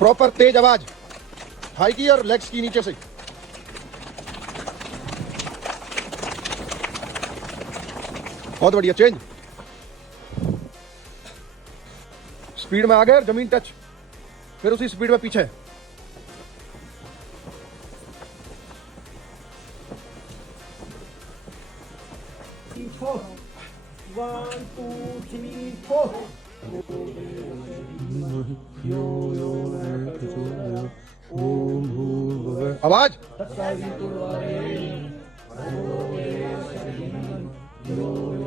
Proper तेज आवाज, high की और लेग्स की नीचे से। बहुत बढ़िया, चेंज। स्पीड में आगे, जमीन टच, फिर उसी स्पीड में पीछे। One, two, three, four. आवाज। तत्सवितुर्वरेण्यं भर्गो देवस्य धीमहि धियो